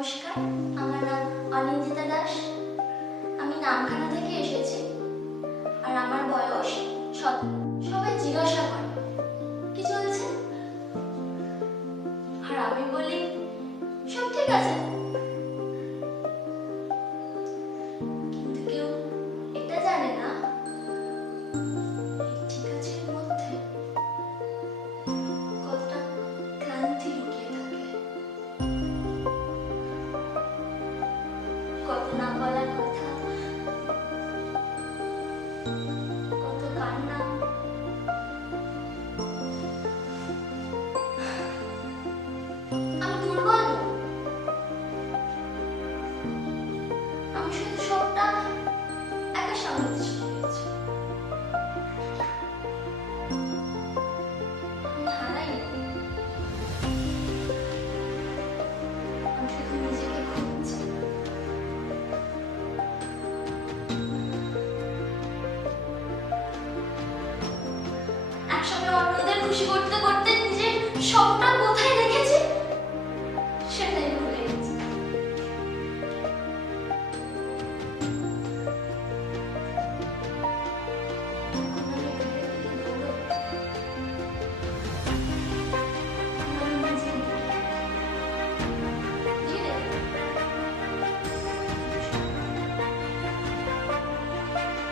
নমস্কার, আমার নাম অনিন্দিতা দাস। আমি নামখানা থেকে এসেছি আর আমার বয়স 17। সবাই জিজ্ঞাসা করে কি চলছে, আর আমি বলি সব ঠিক আছে। কিন্তু কেউ এটা জানে না এই ঠিক আছের মধ্যে কতটা ক্লান্তি লুকিয়ে থাকে, কত না বলার কথা, কত কান্না। আমি দুর্বল, আমি শুধু সবটা একা সামলাতে শিখেছি। আমি হারাই, আমি শুধু নিজেকে খুঁজছি। একসময় অন্যদের খুশি করতে করতে নিজের সবটা কোথায়